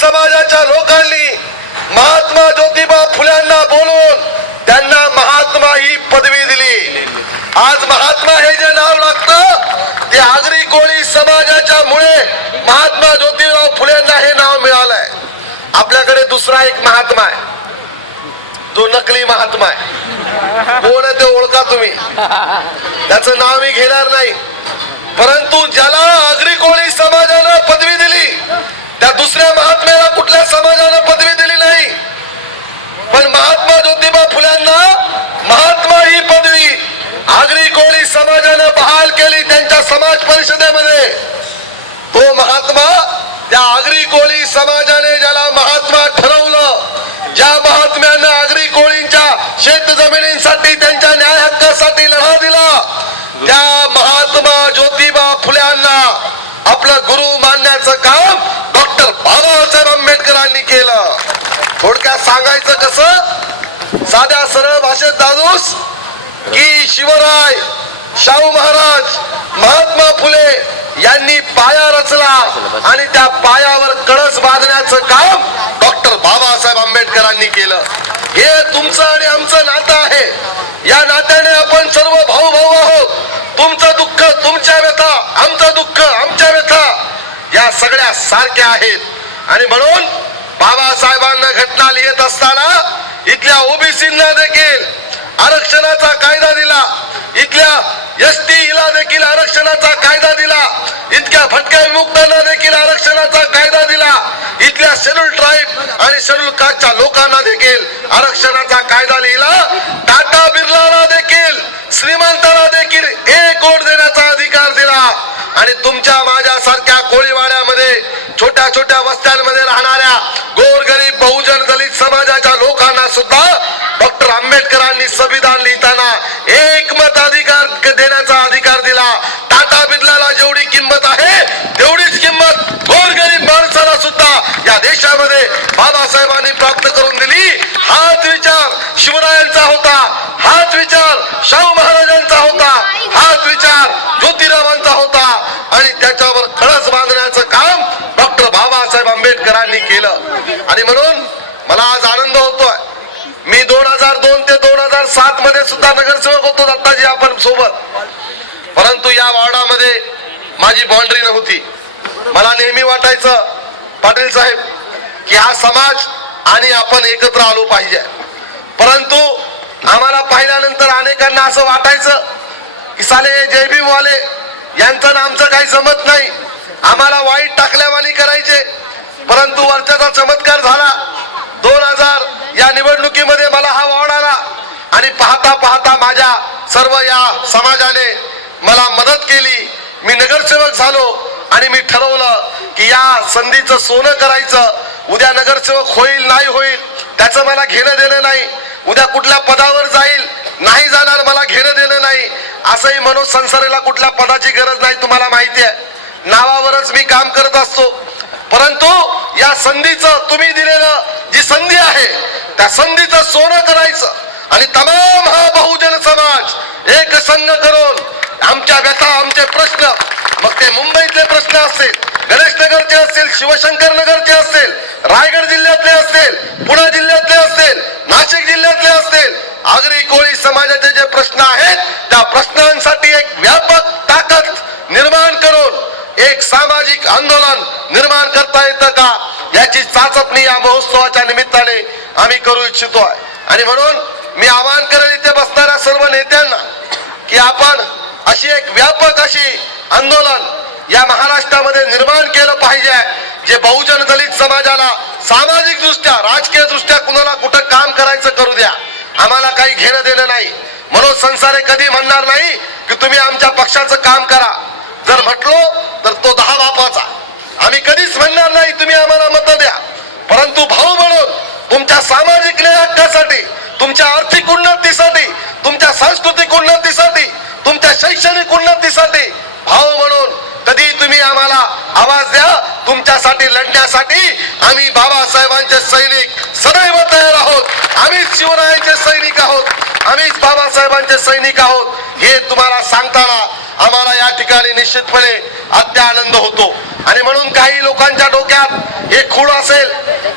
समाजाच्या लोकांनी महात्मा ज्योतिबा फुल्यांना बोलून त्यांना महात्मा ही पदवी दिली. आज महात्मा हे जे नाव लागतं ते आगरी कोळी समाजाच्या मुळे महात्मा ज्योतिराव फुलेंना हे नाव मिळालंय. आपल्याकडे दुसरा एक महात्मा आहे, जो नकली महात्मा आहे. कोण आहे ते ओळखा तुम्ही, त्याचं नाव मी घेणार नाही. परंतु ज्याला आगरी कोळी समाजानं पदवी दिली त्या दुसऱ्या महात्म्याला कुठल्या समाजानं पदवी दिली नाही. पण महात्मा ज्योतिबा फुल्यांना महात्मा ही पदवी आगरी कोळी समाजानं बहाल केली त्यांच्या समाज परिषदेमध्ये. तो महात्मा त्या आगरी कोळी समाजाने ज्याला महात्मा ठरवलं, ज्या महात्म्यानं आगरी कोळींच्या शेत जमिनींसाठी त्यांच्या न्याय हक्कासाठी लढा दिला, त्या महात्मा ज्योतिबा फुल्यांना आपलं गुरु मानण्याचं काम डॉक्टर बाबासाहेब आंबेडकरांनी केलं. थोडक्यात सांगायचं कसं, साध्या सरळ भाषेत दादूस की शिवराय, शाहू महाराज, महात्मा फुले यांनी पाया रचला आणि त्या पायावर कळस बांधण्याचं काम डॉक्टर बाबासाहेब आंबेडकरांनी केलं. हे तुमचं आणि आमचं नातं आहे. या नात्याने आपण सर्व भाऊ भाऊ आहोत. तुमचं दुःख तुमच्या व्यथा, आमचं दुःख आमच्या व्यथा या सगळ्या सारख्या आहेत. आणि म्हणून बाबासाहेबांना घटना लिहित असताना इथल्या ओबीसींना देखील आरक्षणाचा कायदा दिला, इथल्या एसटीला देखील आरक्षणाचा कायदा दिला, इतक्या भटक्या विमुक्तांना देखील आरक्षणाचा कायदा दिला, इथल्या शेड्यूल ट्राईब आणि शेड्यूल कास्टच्या लोकांना देखील आरक्षणाचा कायदा लिहिला. टाटा बिर्लाला देखील, श्रीमंतांना देखील एक वोट देण्याचा अधिकार दिला. आणि तुमच्या माझ्यासारख्या कोळीवाड्यामध्ये छोट्या छोट्या वस्त्यांमध्ये राहणाऱ्या गोरगरीब बहुजन दलित समाजाच्या लोकांना सुद्धा डॉक्टर आंबेडकरांनी संविधान लिहिताना एकमत अधिकार देण्याचा अधिकार दिला. टाटा बिर्लाला जेवढी किंमत आहे तेवढीच किंमत गोरगरीब माणसाला सुद्धा या देशामध्ये बाबासाहेबांनी प्राप्त करून दिली. हाच विचार शिवरायांचा होता, हाच विचार शाहू महाराजांचा होता, हाच विचार ज्योतिरावांचा होता. आणि त्याच्यावर कळस बांधण्याचं काम डॉक्टर बाबासाहेब आंबेडकरांनी केलं. आणि म्हणून मला आज आनंद होतोय, मी 2002 ते 2007 मध्ये सुद्धा नगरसेवक होतो दत्ताजी आपण सोबत. परंतु या वॉर्डामध्ये माझी बाउंड्री नव्हती. मला नेहमी वाटायचं पाटील साहेब की हा समाज आणि आपण एकत्र आलो पाहिजे. परंतु आम्हाला पाहिल्यानंतर अनेकांना असं वाटायचं की साले जयभीम वाले यांचं आमचं काही जमत नाही, आम्हाला वाईट टाकल्यावानी करायचे. परंतु वर्षाचा चमत्कार झाला. 2000 या निवडणुकीमध्ये मला हा वॉर्ड आला आणि पाहता पाहता माझ्या सर्व या समाजाने मला मदत केली. मी नगरसेवक झालो आणि मी ठरवलं की या संधीचं सोनं करायचं. उद्या नगरसेवक होईल नाही होईल त्याचं मला घेणं देणं नाही, उद्या कुठल्या पदावर जाईल नाही जाणार मला घेणं देणं नाही. असंही मनोज संसारेला कुठल्या पदाची गरज नाही, तुम्हाला माहिती आहे, नावावरच मी काम करत असतो. परंतु या संधीचं तुम्ही दिलेलं जी संधी आहे त्या संधीचं सोनं करायचं आणि तमाम हा बहुजन समाज एक संघ करून आमच्या व्यथा, आमचे प्रश्न, मग ते मुंबईतले प्रश्न असतील, गणेश नगरचे असतील, शिवशंकर नगरचे असतील, रायगड जिल्ह्यातले असतील, पुणे जिल्ह्यातले असतील, नाशिक जिल्ह्यातले असतील, आगरी कोळी समाजाचे जे प्रश्न आहेत त्या प्रश्नांसाठी एक व्यापक ताकद निर्माण करून एक सामाजिक आंदोलन निर्माण करता येतं का याची चाचपणी या महोत्सवाच्या निमित्ताने आम्ही करू इच्छितो आहे. आणि म्हणून मी आवाहन करेल इथे बसणाऱ्या सर्व नेत्यांना की आपण अशी एक व्यापक अशी आंदोलन या महाराष्ट्रामध्ये निर्माण केलं पाहिजे, जे बहुजन दलित समाजाला सामाजिक दृष्ट्या, राजकीय दृष्ट्या कुणाला कुठं काम करायचं करू द्या, आम्हाला काही घेणं देणं नाही. मनोज संसारे कधी म्हणणार नाही की तुम्ही आमच्या पक्षाचं काम करा. जर म्हटलो तर तो 10 बापाचा. आम्ही कधीच म्हणणार नाही तुम्ही आम्हाला मत द्या. परंतु भाऊ म्हणून तुमच्या सामाजिक न्याय हक्कासाठी, तुमच्या आर्थिक उन्नतीसाठी, तुमच्या सांस्कृतिक उन्नतीसाठी, तुमच्या शैक्षणिक उन्नतीसाठी भाऊ म्हणून कधी तुम्ही आम्हाला आवाज द्या. तुमच्यासाठी लढण्यासाठी आम्ही बाबासाहेबांचे सैनिक सदैव तयार आहोत. आम्हीच शिवरायांचे सैनिक आहोत, आम्हीच बाबासाहेबांचे सैनिक आहोत. हे तुम्हाला सांगताना आम्हाला या ठिकाणी निश्चितपणे अत्यानंद होतो. आणि म्हणून काही लोकांच्या डोक्यात हे खूण असेल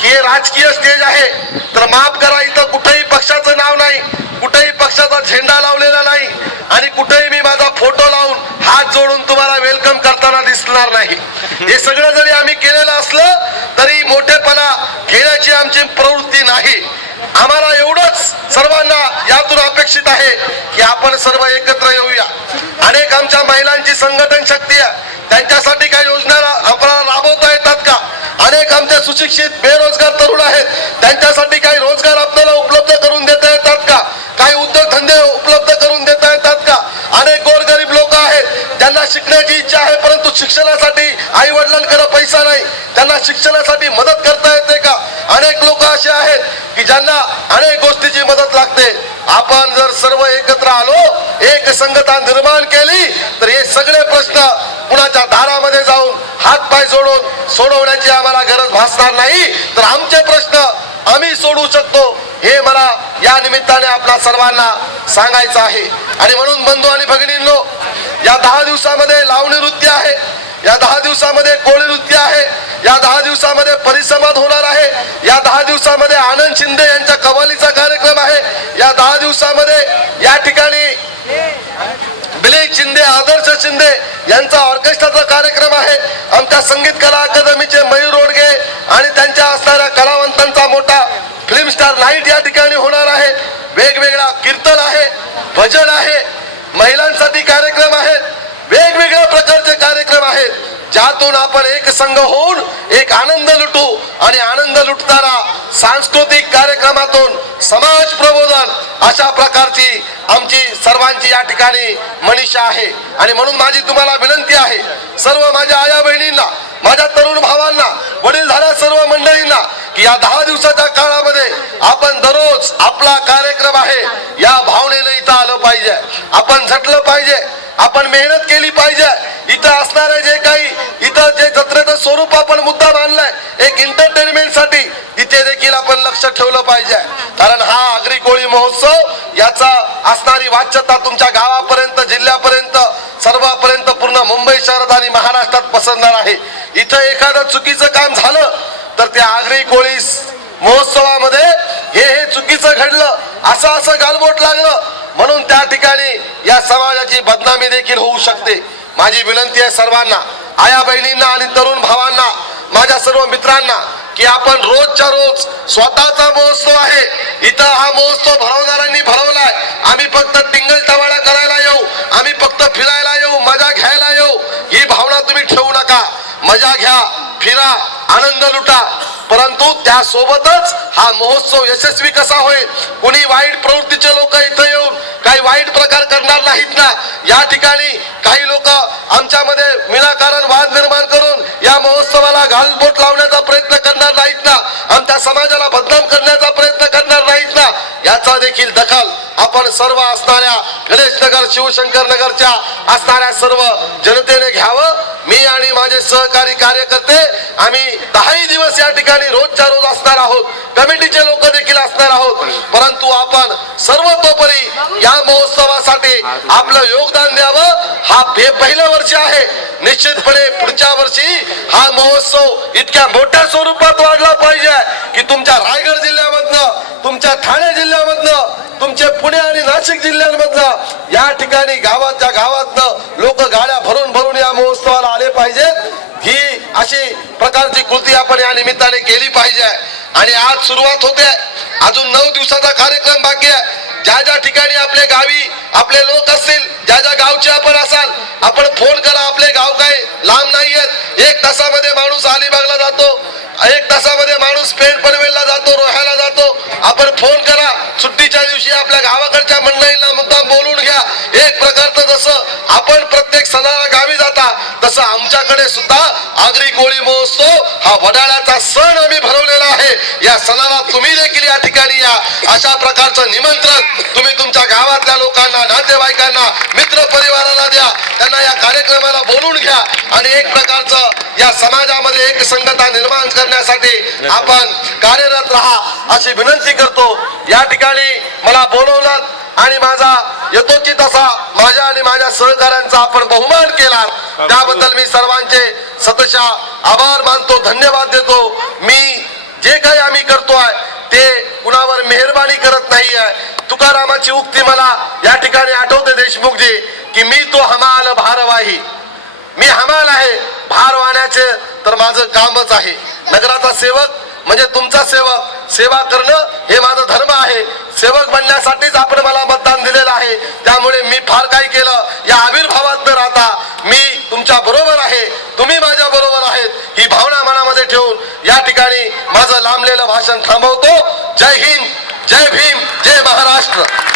की हे राजकीय स्टेज आहे तर माफ करा, इथं कुठेही पक्षाचं नाव नाही, कुठेही पक्षाचा झेंडा लावलेला नाही आणि कुठेही मी माझा फोटो लावून हात जोडून तुम्हाला वेलकम करताना दिसणार नाही. हे सगळं जरी आम्ही केलेलं असलं तरी मोठेपणा घेण्याची आमची प्रवृत्ती नाही. आम्हाला एवढंच सर्वांना यातून अपेक्षित आहे की आपण सर्व एकत्र येऊया. अनेक आमच्या महिलांची संघटन शक्ती आहे, त्यांच्यासाठी काही योजना आपल्याला राबवता येतात का? अनेक आमचे सुशिक्षित बेरोजगार तरुण आहेत, त्यांच्यासाठी काही रोजगार आपल्याला उपलब्ध करून देता येतात का? काही उद्योगधंदे उपलब्ध करून देता येतात का? अनेक गोरगरीब लोक आहेत, त्यांना शिकण्याची इच्छा आहे परंतु शिक्षणासाठी आई वडिलांकडे पैसा नाही, त्यांना शिक्षणासाठी मदत करता येते का? अनेक लोक असे आहेत की ज्यांना अनेक गोष्टीची मदत लागते. आपण जर सर्व एकत्र आलो, एक संघटना निर्माण केली तर हे सगळे प्रश्न कुणाच्या दारामध्ये जाऊन हातपाय जोडून सोडवण्याची आम्हाला गरज भासणार नाही, तर आमचे प्रश्न आम्ही सोडवू शकतो हे मला या निमित्ताने आपल्या सर्वांना सांगायचं आहे. आणि म्हणून बंधू आणि भगिनींनो, या 10 दिवसामध्ये लावणी नृत्य आहे, या 10 दिवसामध्ये कोळी नृत्य आहे, या 10 दिवसामध्ये परिसंवाद होणार आहे, या 10 दिवसामध्ये आनंद शिंदे यांच्या कव्वालीचा कार्यक्रम आहे, या 10 दिवसामध्ये या ठिकाणी बिलेक शिंदे, आदर्श शिंदे यांचा ऑर्केस्ट्राचा कार्यक्रम आहे, आमच्या संगीत कला अकादमीचे मयूर रोडगे आणि त्यांच्या असणाऱ्या कलावंतांचा मोठा फिल्म स्टार नाईट या ठिकाणी होणार आहे. वेगवेगळा कीर्तन आहे, भजन आहे, महिलांसाठी कार्यक्रम आहेत, वेगवेगळ्या प्रकारचे कार्यक्रम आहेत, ज्यातून आपण एक संघ होऊन एक आनंद लुटू आणि आनंद लुटताना सांस्कृतिक कार्यक्रमातून समाज प्रबोधन अशा प्रकारची आमची सर्वांची या ठिकाणी मनीषा आहे. आणि म्हणून माझी तुम्हाला विनंती आहे, सर्व माझ्या आया बहिणींना, माझ्या तरुण भावांना, वडीलधाऱ्या सर्व मंडळींना, की या 10 दिवसाच्या काळामध्ये आपण दररोज आपला कार्यक्रम आहे या भावनेने इथं आलं पाहिजे, आपण झटलं पाहिजे, आपण मेहनत केली पाहिजे. इथं असणारे जे काही इथं जे जत्रेचं स्वरूप आपण मुद्दा मानलाय एक एंटरटेनमेंट साठी, इथे देखील आपण लक्ष ठेवलं पाहिजे. कारण हा आगरी कोळी महोत्सव याचा असणारी वाच्यता तुमच्या गावापर्यंत, जिल्ह्यापर्यंत, सर्वांपर्यंत, पूर्ण मुंबई शहरात आणि महाराष्ट्रात पसरणार आहे. इथं एखादं चुकीचं काम झालं तर त्या आगरी कोळी महोत्सवामध्ये हे चुकीचं घडलं, असं गालबोट लागलं म्हणून त्या ठिकाणी या समाजाची बदनामी देखील होऊ शकते. माझी विनंती आहे सर्वांना, आया बहिणींना आणि तरुण भावांना, माझ्या सर्व मित्रांना, की आपण रोजच्या रोज स्वतःचा महोत्सव आहे, इथं हा महोत्सव भरवणाऱ्यांनी भरवलाय, आम्ही फक्त टिंगल टवाळा करायला येऊ, आम्ही फक्त फिरायला येऊ, मजा घ्यायला येऊ, ही भावना तुम्ही ठेवू नका. मजा घ्या, फिरा, आनंद लुटा, परंतु त्यासोबतच हा महोत्सव यशस्वी कसा होईल, कोणी वाईट प्रवृत्तीचे लोक इथं येऊन काही वाईट प्रकार करणार नाहीत ना. या ठिकाणी काही लोक आमच्यामध्ये विनाकारण वाद निर्माण करून या महोत्सवाला घालबोट लावण्याचा प्रयत्न करणार नाहीत ना, आमच्या समाजाला बदनाम करण्याचा प्रयत्न करणार नाहीत ना. याचा देखील दखल आपण सर्व असणाऱ्या गणेश नगर, शिवशंकर नगरच्या असणाऱ्या सर्व जनतेने घ्यावं. मी आणि माझे सहकारी कार्यकर्ते आम्ही 10 दिवस या ठिकाणी रोजच्या रोज असणार आहोत, कमिटीचे लोक देखील असणार आहोत, परंतु आपण सर्वतोपरी या महोत्सवासाठी आपलं योगदान द्यावं. हा पहिलं वर्ष आहे, निश्चितपणे पुढच्या वर्षी हा महोत्सव इतक्या मोठ्या स्वरूपात वाढला पाहिजे की तुमच्या रायगड जिल्ह्यामधनं, तुमच्या ठाणे जिल्ह्यामधनं, तुमचे पुणे आणि नाशिक जिल्ह्यांमधनं या ठिकाणी गावाच्या गावातनं लोक गाड्या भरून भरून या महोत्सवाला आले पाहिजेत. ही अशी प्रकारची कृती आपण या निमित्ताने केली पाहिजे. आणि आज सुरुवात होते, अजून 9 दिवसाचा कार्यक्रम बाकी आहे. ज्या ज्या ठिकाणी आपले गावी आपले लोक असतील, ज्या ज्या गावचे आपण असाल, आपण फोन करा. आपले गाव काही लांब नाहीयेत, 1 तासामध्ये माणूस अलिबागला जातो, 1 तासामध्ये माणूस पेण पनवेलला जातो, रोह्याला जातो. आपण फोन करा, सुट्टीच्या दिवशी आपल्या गावाकडच्या मंडळींना मुद्दाम बोलून घ्या. एक प्रकारचं जसं आपण प्रत्येक सणाला गावी जाता तसं आमच्याकडे सुद्धा आगरी कोळी महोत्सव हा वडाळ्याचा सण आम्ही भरवलेला आहे. या सणाला तुम्ही देखील या ठिकाणी या, अशा प्रकारचं निमंत्रण तुम्ही तुमच्या गावातल्या लोकांना, नातेवाईकांना, मित्र परिवाराला द्या, त्यांना या कार्यक्रमाला बोलून घ्या आणि एक प्रकारचं या समाजामध्ये एक संगता निर्माण करण्यासाठी आपण कार्यरत राहा अशी विनंती करतो. या ठिकाणी मला बोलवलं आणि माझा यथोचित असा माझ्या आणि माझ्या सहकाऱ्यांचा आपण बहुमान केला, त्याबद्दल मी सर्वांचे सतशः आभार मानतो, धन्यवाद देतो. मी जे काही आम्ही करतोय ते कुणावर मेहरबानी करत नाही आहे. तुकारामाची उक्ती मला या ठिकाणी आठवते देशमुखजी, की मी तो हमाल भारवाही. मी हमाल आहे, भार वाहण्याचे तर माझं कामच आहे. नगराचा सेवक म्हणजे तुमचा सेवक, सेवा करणं हे माझं धर्म आहे. सेवक बनण्यासाठीच आपण मला मतदान दिलेलं आहे. त्यामुळे मी फार काही केलं या आविर्भावात न राहता मी तुमच्या बरोबर आहे, तुम्ही माझ्या बरोबर आहेत, ही भावना मनामध्ये ठेवून या ठिकाणी माझं लांबलेलं भाषण थांबवतो. जय हिंद, जय भीम, जय महाराष्ट्र.